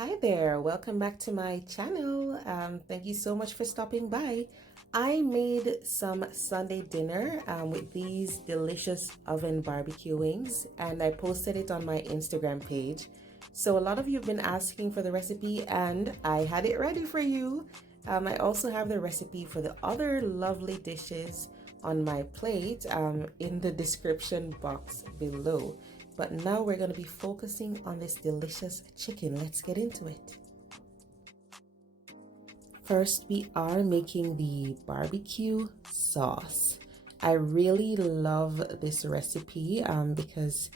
Hi there, welcome back to my channel. Thank you so much for stopping by. I made some Sunday dinner with these delicious oven barbecue wings, and I posted it on my Instagram page. So a lot of you have been asking for the recipe, and I had it ready for you. I also have the recipe for the other lovely dishes on my plate in the description box below. But now we're going to be focusing on this delicious chicken. Let's get into it. First, we are making the barbecue sauce. I really love this recipe because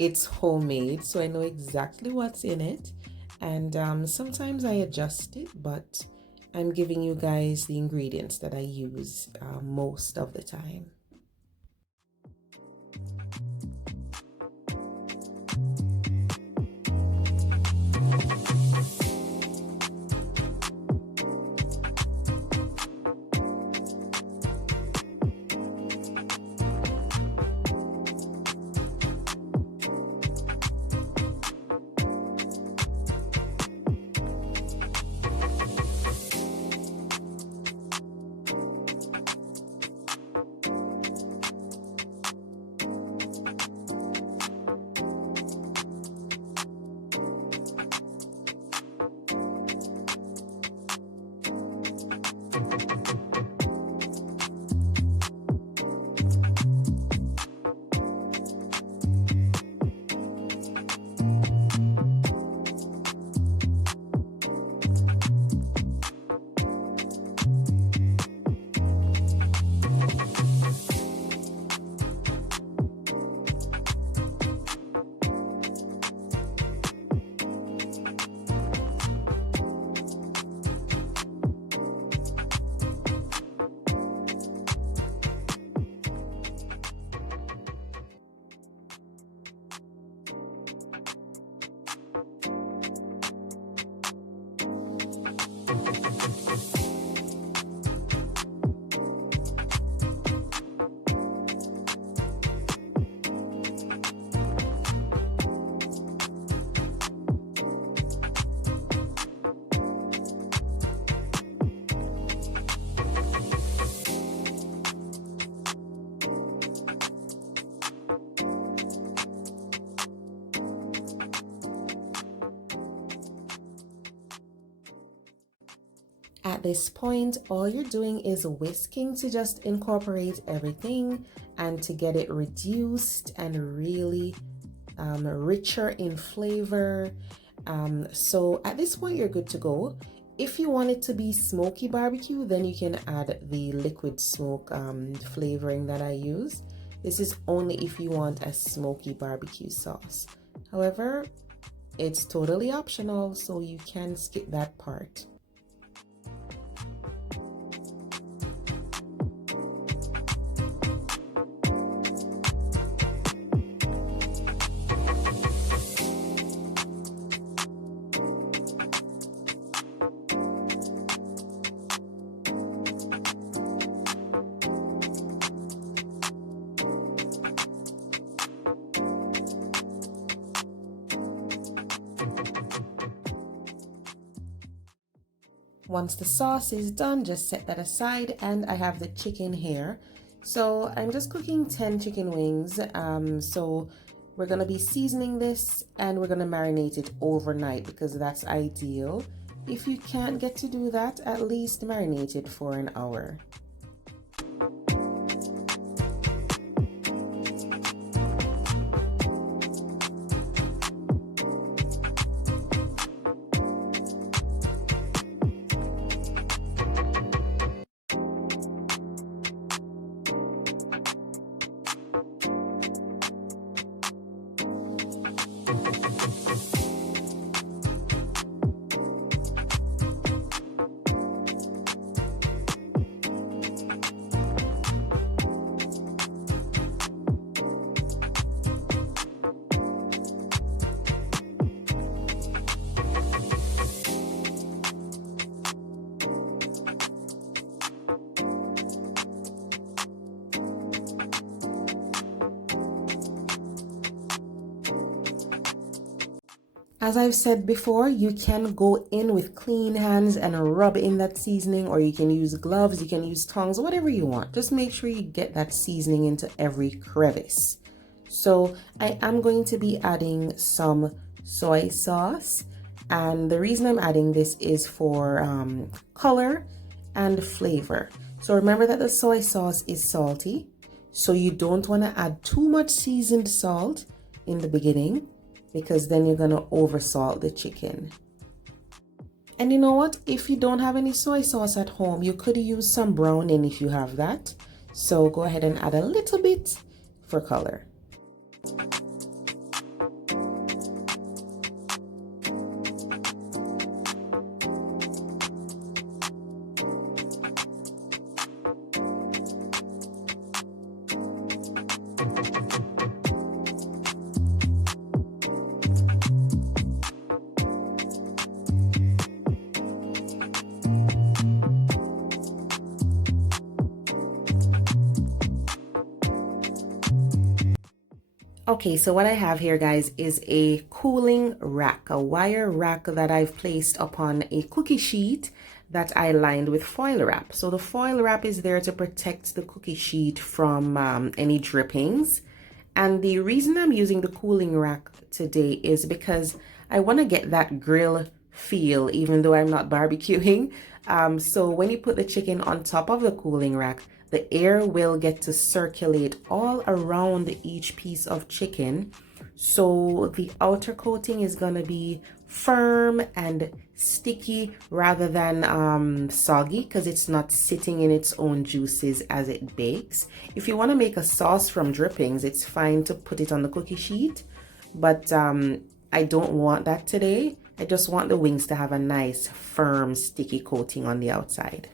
it's homemade, so I know exactly what's in it. And sometimes I adjust it, but I'm giving you guys the ingredients that I use most of the time. At this point, all you're doing is whisking to just incorporate everything and to get it reduced and really richer in flavor. So at this point, you're good to go. If you want it to be smoky barbecue, then you can add the liquid smoke flavoring that I use. This is only if you want a smoky barbecue sauce. However, it's totally optional, so you can skip that part. Once the sauce is done, just set that aside, and I have the chicken here. So I'm just cooking 10 chicken wings. So we're gonna be seasoning this and we're gonna marinate it overnight because that's ideal. If you can't get to do that, at least marinate it for an hour. As I've said before, you can go in with clean hands and rub in that seasoning, or you can use gloves, you can use tongs, whatever you want. Just make sure you get that seasoning into every crevice. So I am going to be adding some soy sauce, and the reason I'm adding this is for color and flavor. So remember that the soy sauce is salty, so you don't want to add too much seasoned salt in the beginning, because then you're going to oversalt the chicken. And you know what? If you don't have any soy sauce at home, you could use some browning if you have that. So go ahead and add a little bit for color. Okay, so what I have here, guys, is a cooling rack, a wire rack that I've placed upon a cookie sheet that I lined with foil wrap. So the foil wrap is there to protect the cookie sheet from any drippings. And the reason I'm using the cooling rack today is because I want to get that grill feel, even though I'm not barbecuing. So when you put the chicken on top of the cooling rack, the air will get to circulate all around each piece of chicken. So the outer coating is going to be firm and sticky rather than soggy, because it's not sitting in its own juices as it bakes. If you want to make a sauce from drippings, it's fine to put it on the cookie sheet, but I don't want that today. I just want the wings to have a nice firm sticky coating on the outside.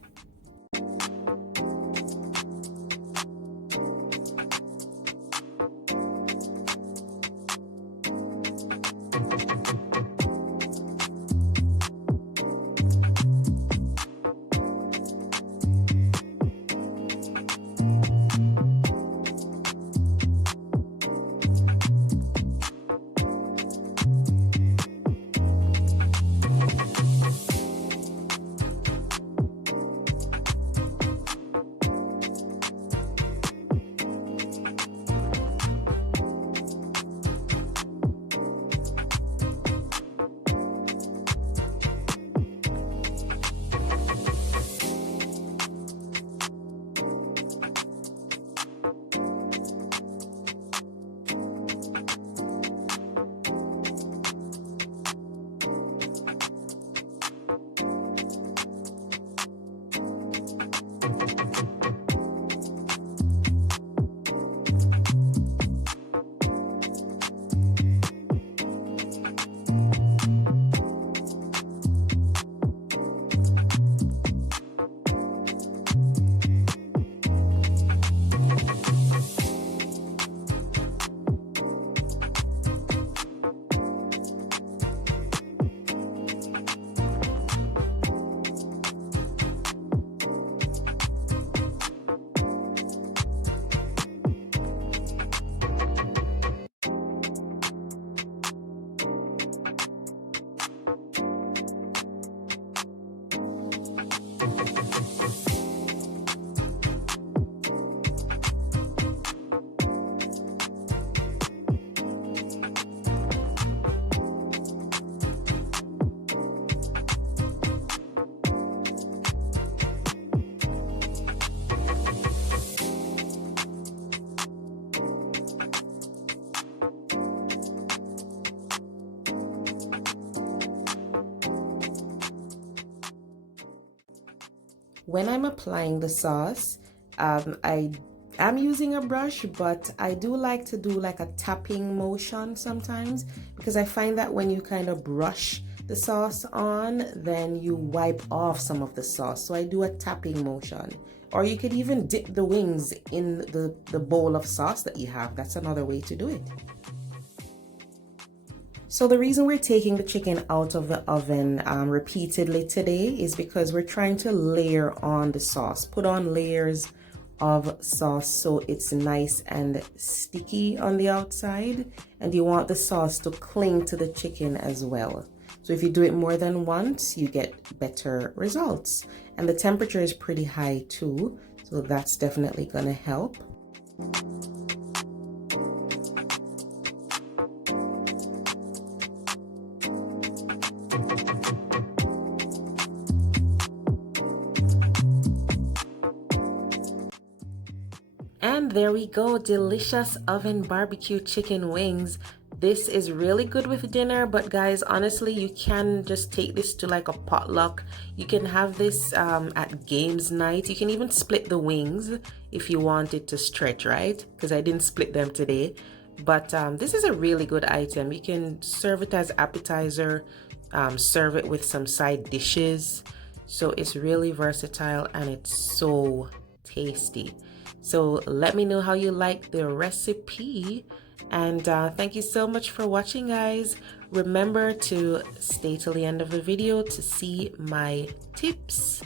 When I'm applying the sauce, I am using a brush, but I do like to do like a tapping motion sometimes, because I find that when you kind of brush the sauce on, then you wipe off some of the sauce. So I do a tapping motion. Or you could even dip the wings in the bowl of sauce that you have. That's another way to do it. So the reason we're taking the chicken out of the oven repeatedly today is because we're trying to layer on the sauce, put on layers of sauce so it's nice and sticky on the outside, and you want the sauce to cling to the chicken as well. So if you do it more than once, you get better results. And the temperature is pretty high too, so that's definitely gonna help. And there we go, delicious oven barbecue chicken wings. This is really good with dinner, but guys, honestly, you can just take this to like a potluck. You can have this at games night. You can even split the wings if you want it to stretch, right? Because I didn't split them today. But this is a really good item. You can serve it as appetizer, serve it with some side dishes. So it's really versatile and it's so tasty. So let me know how you like the recipe, and thank you so much for watching, guys. Remember to stay till the end of the video to see my tips.